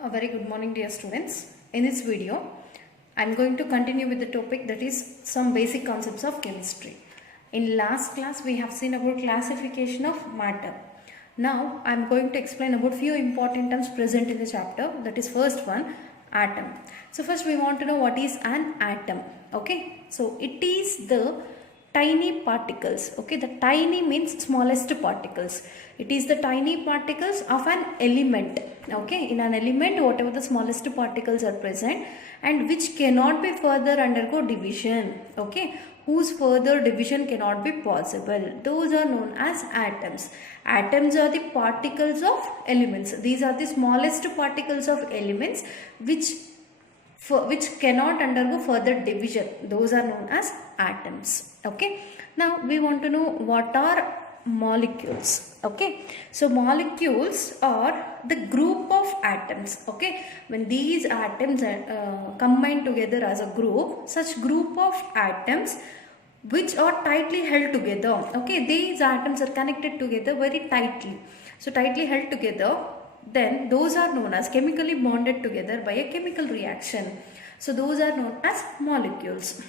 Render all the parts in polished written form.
A very good morning, dear students. In this video, I am going to continue with the topic that is some basic concepts of chemistry. In last class, we have seen about classification of matter. Now, I am going to explain about few important terms present in the chapter. That is first one, atom. So first we want to know what is an atom. Okay, so it is the tiny particles. Okay, the tiny means smallest particles. It is the tiny particles of an element. Okay, in an element whatever the smallest particles are present and which cannot be further undergo division. Okay, whose further division cannot be possible. Those are known as atoms. Atoms are the particles of elements. These are the smallest particles of elements which cannot undergo further division. Those are known as atoms. Okay, now we want to know what are molecules. Okay, so molecules are the group of atoms. Okay, when these atoms combine together as a group, such group of atoms which are tightly held together. Okay, these atoms are connected together very tightly. So tightly held together, then those are known as chemically bonded together by a chemical reaction. So those are known as molecules.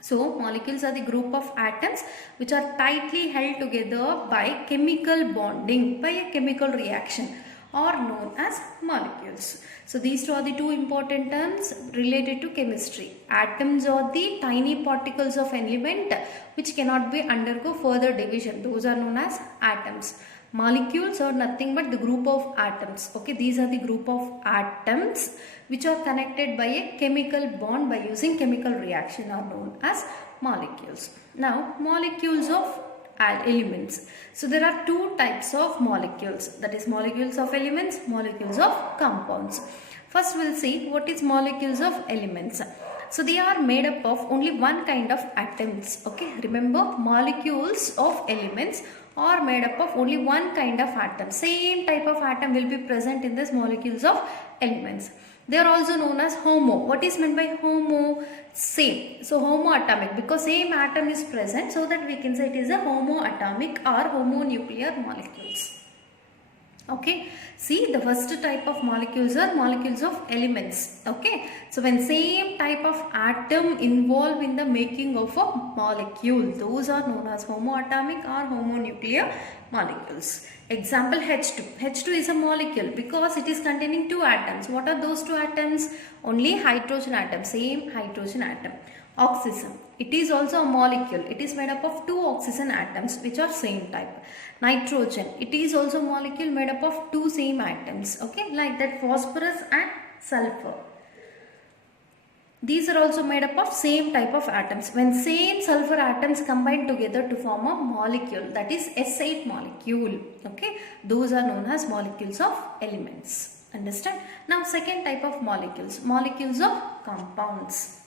So molecules are the group of atoms which are tightly held together by chemical bonding by a chemical reaction are known as molecules. So these two are the two important terms related to chemistry. Atoms are the tiny particles of element which cannot be undergo further division. Those are known as atoms. Molecules are nothing but the group of atoms. Okay, these are the group of atoms which are connected by a chemical bond by using chemical reaction are known as molecules. Now, molecules of elements. So there are two types of molecules, that is molecules of elements, molecules of compounds. First we'll see what is molecules of elements. So they are made up of only one kind of atoms. Okay, remember molecules of elements are made up of only one kind of atom. Same type of atom will be present in this molecules of elements. They are also known as homo. What is meant by homo? Same. So homoatomic, because same atom is present, so that we can say it is a homoatomic or homonuclear molecules. Okay, see, the first type of molecules are molecules of elements. Okay, so when same type of atom involved in the making of a molecule, those are known as homoatomic or homonuclear molecules. Example, H2. H2 is a molecule because it is containing two atoms. What are those two atoms? Only hydrogen atom, same hydrogen atom. Oxygen, it is also a molecule. It is made up of two oxygen atoms which are same type. Nitrogen, it is also a molecule made up of two same atoms. Okay, like that phosphorus and sulfur. These are also made up of same type of atoms. When same sulfur atoms combine together to form a molecule, that is S8 molecule. Okay, those are known as molecules of elements. Understand? Now second type of molecules, molecules of compounds.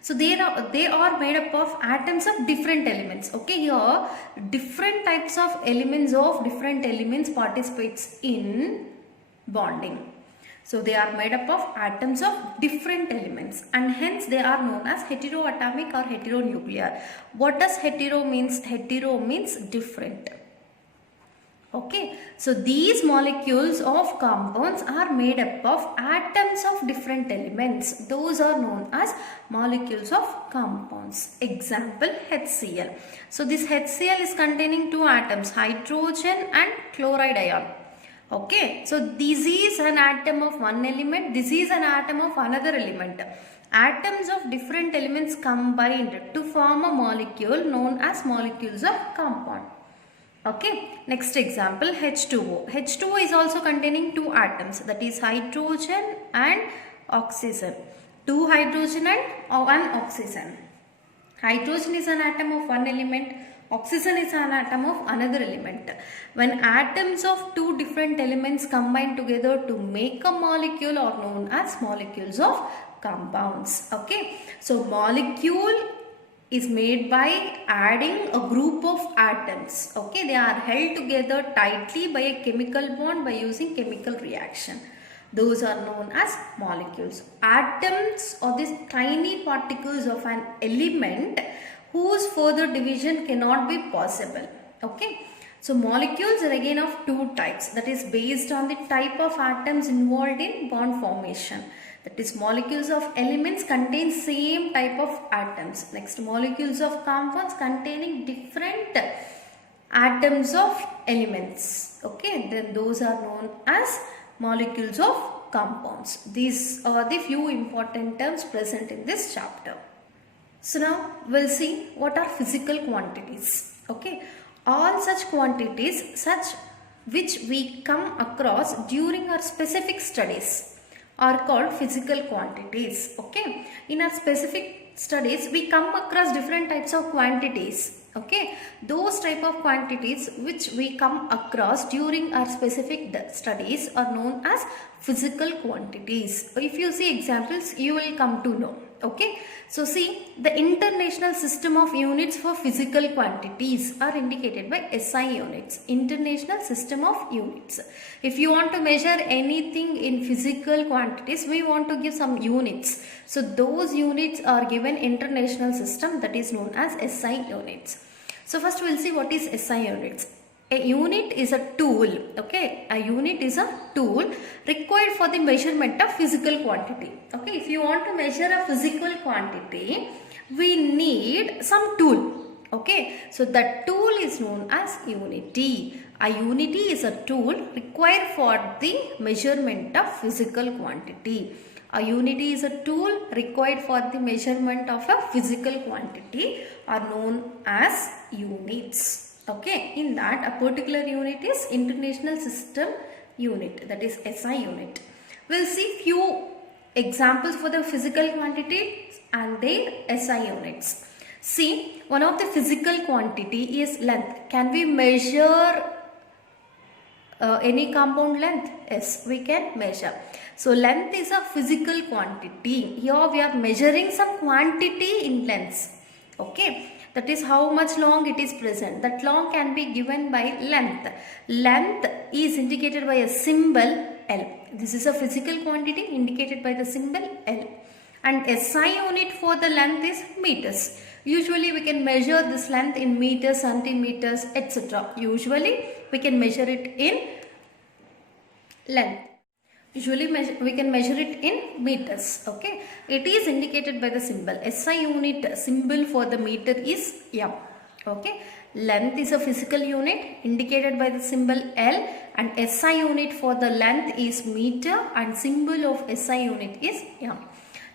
So they are made up of atoms of different elements. Okay, here different types of elements participates in bonding. So they are made up of atoms of different elements and hence they are known as heteroatomic or heteronuclear. What does hetero means? Hetero means different. Okay, so these molecules of compounds are made up of atoms of different elements. Those are known as molecules of compounds. Example, HCl. So this HCl is containing two atoms, hydrogen and chloride ion. Okay, so this is an atom of one element, this is an atom of another element. Atoms of different elements combined to form a molecule known as molecules of compound. Okay, next example, H2O. H2O is also containing two atoms, that is hydrogen and oxygen. Two hydrogen and one oxygen. Hydrogen is an atom of one element, oxygen is an atom of another element. When atoms of two different elements combine together to make a molecule are known as molecules of compounds. Okay, so molecule is made by adding a group of atoms. Okay, they are held together tightly by a chemical bond by using chemical reaction. Those are known as molecules. Atoms are these tiny particles of an element whose further division cannot be possible. Okay, So molecules are again of two types, that is based on the type of atoms involved in bond formation. That is, molecules of elements contain same type of atoms. Next, molecules of compounds containing different atoms of elements. Okay, then those are known as molecules of compounds. These are the few important terms present in this chapter. So now we'll see what are physical quantities. Okay, all such quantities which we come across during our specific studies are called physical quantities. Okay, in our specific studies we come across different types of quantities. Okay, those type of quantities which we come across during our specific studies are known as physical quantities. If you see examples, you will come to know. Okay, so see, the International System of Units for Physical Quantities are indicated by SI units. International System of Units. If you want to measure anything in physical quantities, we want to give some units. So those units are given international system, that is known as SI units. So first we'll see what is SI units. A unit is a tool. Okay, a unit is a tool required for the measurement of physical quantity. Okay, if you want to measure a physical quantity, we need some tool. Okay, so that tool is known as unity. A unity is a tool required for the measurement of physical quantity. A unity is a tool required for the measurement of a physical quantity are known as units. Okay, in that a particular unit is International System Unit, that is SI unit. We'll see few examples for the physical quantity and their SI units. See, one of the physical quantity is length. Can we measure any compound length? Yes, we can measure. So length is a physical quantity. Here we are measuring some quantity in lengths. Okay, that is how much long it is present. That long can be given by length. Length is indicated by a symbol L. This is a physical quantity indicated by the symbol L. And SI unit for the length is meters. Usually we can measure this length in meters, centimeters, etc. Usually we can measure it in length. Usually we can measure it in meters. Okay, it is indicated by the symbol. SI unit symbol for the meter is M. Okay, length is a physical unit indicated by the symbol L, and SI unit for the length is meter and symbol of SI unit is M.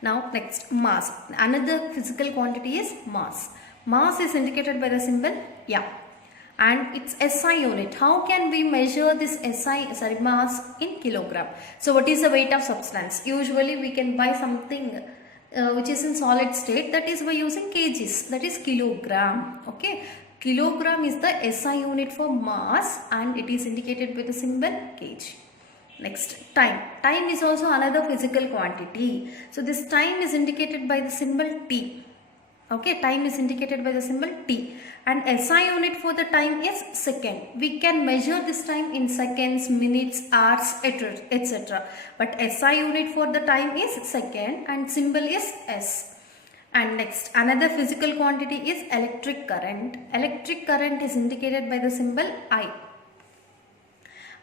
Now next, mass. Another physical quantity is mass. Mass is indicated by the symbol M. And its SI unit. How can we measure this mass in kilogram? So what is the weight of substance? Usually we can buy something which is in solid state, that is by using kgs, that is kilogram. Okay, kilogram is the SI unit for mass and it is indicated by the symbol kg. Next, time. Time is also another physical quantity. So this time is indicated by the symbol T. Okay, time is indicated by the symbol T. And SI unit for the time is second. We can measure this time in seconds, minutes, hours, etc. But SI unit for the time is second and symbol is S. And next, another physical quantity is electric current. Electric current is indicated by the symbol I.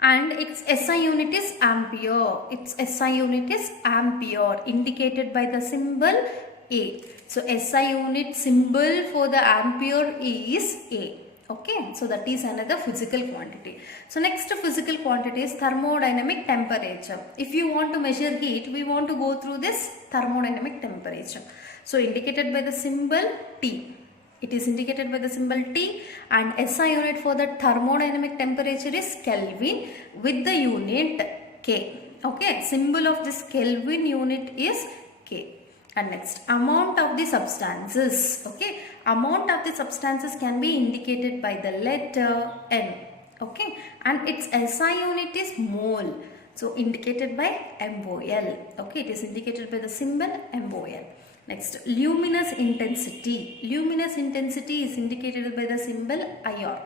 And its SI unit is ampere. Its SI unit is ampere, indicated by the symbol A. So SI unit symbol for the ampere is A. Okay, so that is another physical quantity. So next physical quantity is thermodynamic temperature. If you want to measure heat, we want to go through this thermodynamic temperature. So indicated by the symbol T. It is indicated by the symbol T, and SI unit for the thermodynamic temperature is Kelvin with the unit K. Okay, symbol of this Kelvin unit is K. And next, amount of the substances. Okay, amount of the substances can be indicated by the letter N. Okay, and its SI unit is mole. So indicated by MOL. Okay, it is indicated by the symbol MOL. Next, luminous intensity. Luminous intensity is indicated by the symbol IR.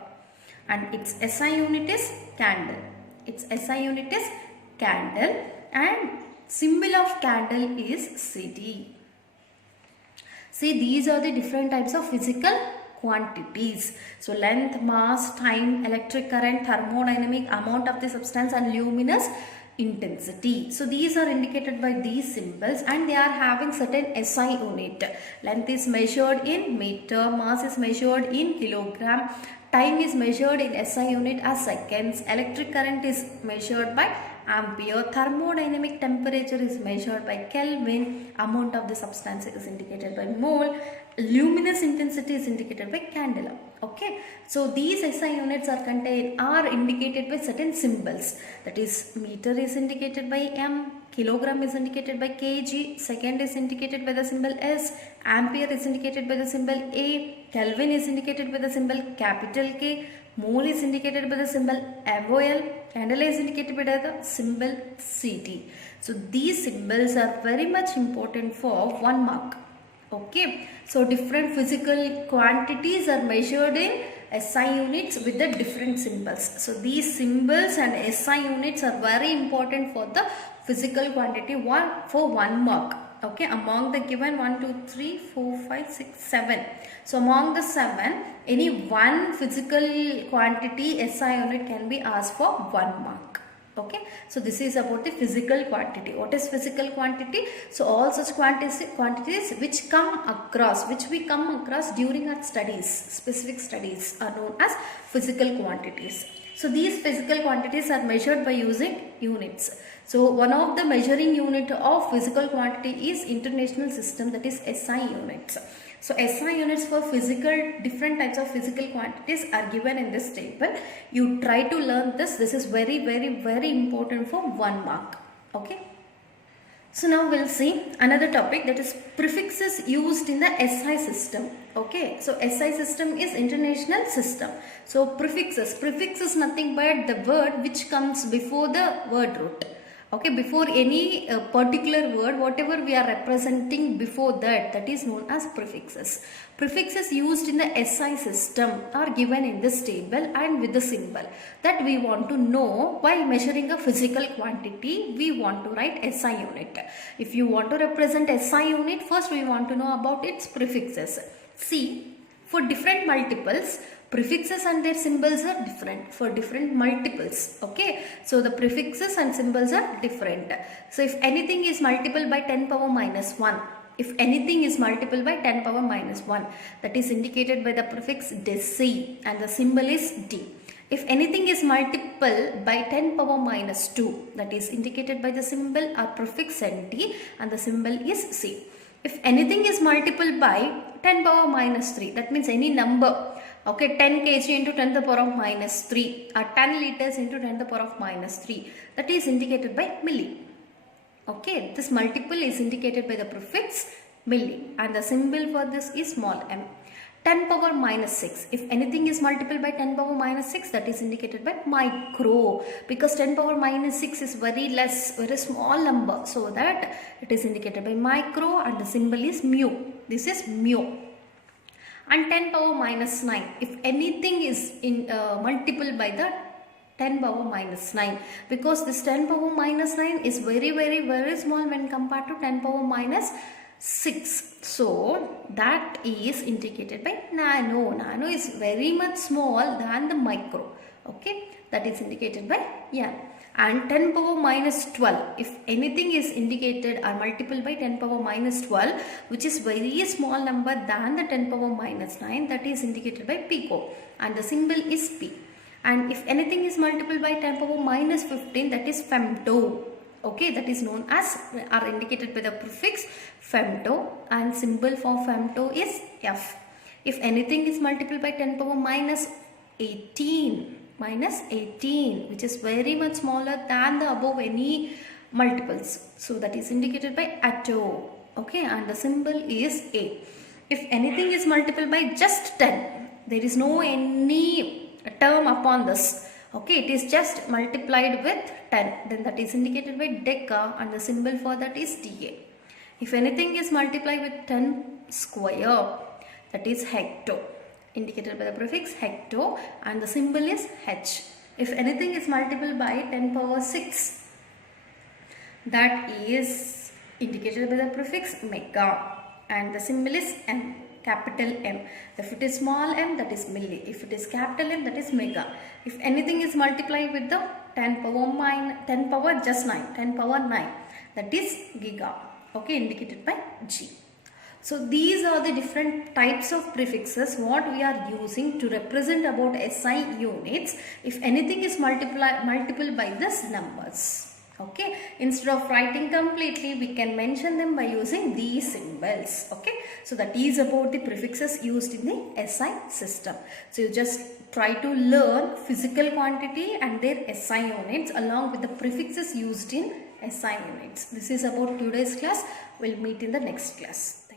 And its SI unit is candle. Its SI unit is candle and symbol of candle is CD. See, these are the different types of physical quantities. So length, mass, time, electric current, thermodynamic, amount of the substance and luminous intensity. So these are indicated by these symbols and they are having certain SI unit. Length is measured in meter, mass is measured in kilogram, time is measured in SI unit as seconds, electric current is measured by ampere, thermodynamic temperature is measured by Kelvin, amount of the substance is indicated by mole, luminous intensity is indicated by candela. Okay, so these SI units are indicated by certain symbols. That is, meter is indicated by M, kilogram is indicated by kg, second is indicated by the symbol S, ampere is indicated by the symbol A, Kelvin is indicated by the symbol capital K, mole is indicated by the symbol MOL, candela is indicated by the symbol CT. So these symbols are very much important for 1 mark. Okay, so different physical quantities are measured in SI units with the different symbols. So these symbols and SI units are very important for the physical quantity for 1 mark. Okay, among the given 1, 2, 3, 4, 5, 6, 7. So among the 7, any one physical quantity SI unit can be asked for 1 mark. Okay, so this is about the physical quantity. What is physical quantity? So all such quantities which we come across during our studies, specific studies, are known as physical quantities. So these physical quantities are measured by using units. So one of the measuring unit of physical quantity is international system, that is SI units. So SI units for different types of physical quantities are given in this table. You try to learn this. This is very, very, very important for 1 mark. Okay. So now we'll see another topic, that is prefixes used in the SI system. Okay. So SI system is international system. So prefix is nothing but the word which comes before the word root. Okay, before any particular word, whatever we are representing before that is known as prefixes. Prefixes used in the SI system are given in this table and with the symbol that we want to know while measuring a physical quantity. We want to write SI unit. If you want to represent SI unit, first we want to know about its prefixes. See, for different multiples, prefixes and their symbols are different for different multiples. Okay, so the prefixes and symbols are different. So if anything is multiple by 10 power minus 1, if anything is multiple by 10 power minus 1, that is indicated by the prefix deci and the symbol is D. If anything is multiple by 10 power minus 2, that is indicated by the symbol or prefix ND and the symbol is C. If anything is multiple by 10 power minus 3, that means any number. Okay, 10 kg into 10 to the power of minus 3 or 10 liters into 10 to the power of minus 3, that is indicated by milli. Okay, this multiple is indicated by the prefix milli and the symbol for this is small m. 10 power minus 6, if anything is multiple by 10 power minus 6, that is indicated by micro, because 10 power minus 6 is very small number, so that it is indicated by micro and the symbol is mu. This is mu. And 10 power minus 9, if anything is multiple by the 10 power minus 9, because this 10 power minus 9 is very small when compared to 10 power minus 6. So that is indicated by nano. Nano is very much small than the micro. Okay, that is indicated by n. And 10 power minus 12, if anything is indicated or multiple by 10 power minus 12, which is very small number than the 10 power minus 9, that is indicated by pico and the symbol is P. And if anything is multiple by 10 power minus 15, that is femto. Okay, that is known as or indicated by the prefix femto and symbol for femto is F. If anything is multiple by 10 power minus 18, which is very much smaller than the above any multiples, so that is indicated by atto. Okay, and the symbol is A. If anything is multiple by just 10, there is no any term upon this. Okay, it is just multiplied with 10, then that is indicated by deca and the symbol for that is Da. If anything is multiplied with 10 square, that is hecto, indicated by the prefix hecto and the symbol is H. If anything is multiple by 10 power 6, that is indicated by the prefix mega and the symbol is M. capital M. If it is small m, that is milli. If it is capital M, that is mega. If anything is multiplied with the 10 power just 9, 10 power 9, that is giga. Okay, indicated by G. So these are the different types of prefixes what we are using to represent about SI units if anything is multiple by this numbers. Okay, instead of writing completely, we can mention them by using these symbols. Okay, so that is about the prefixes used in the SI system. So you just try to learn physical quantity and their SI units along with the prefixes used in SI units. This is about today's class. We'll meet in the next class.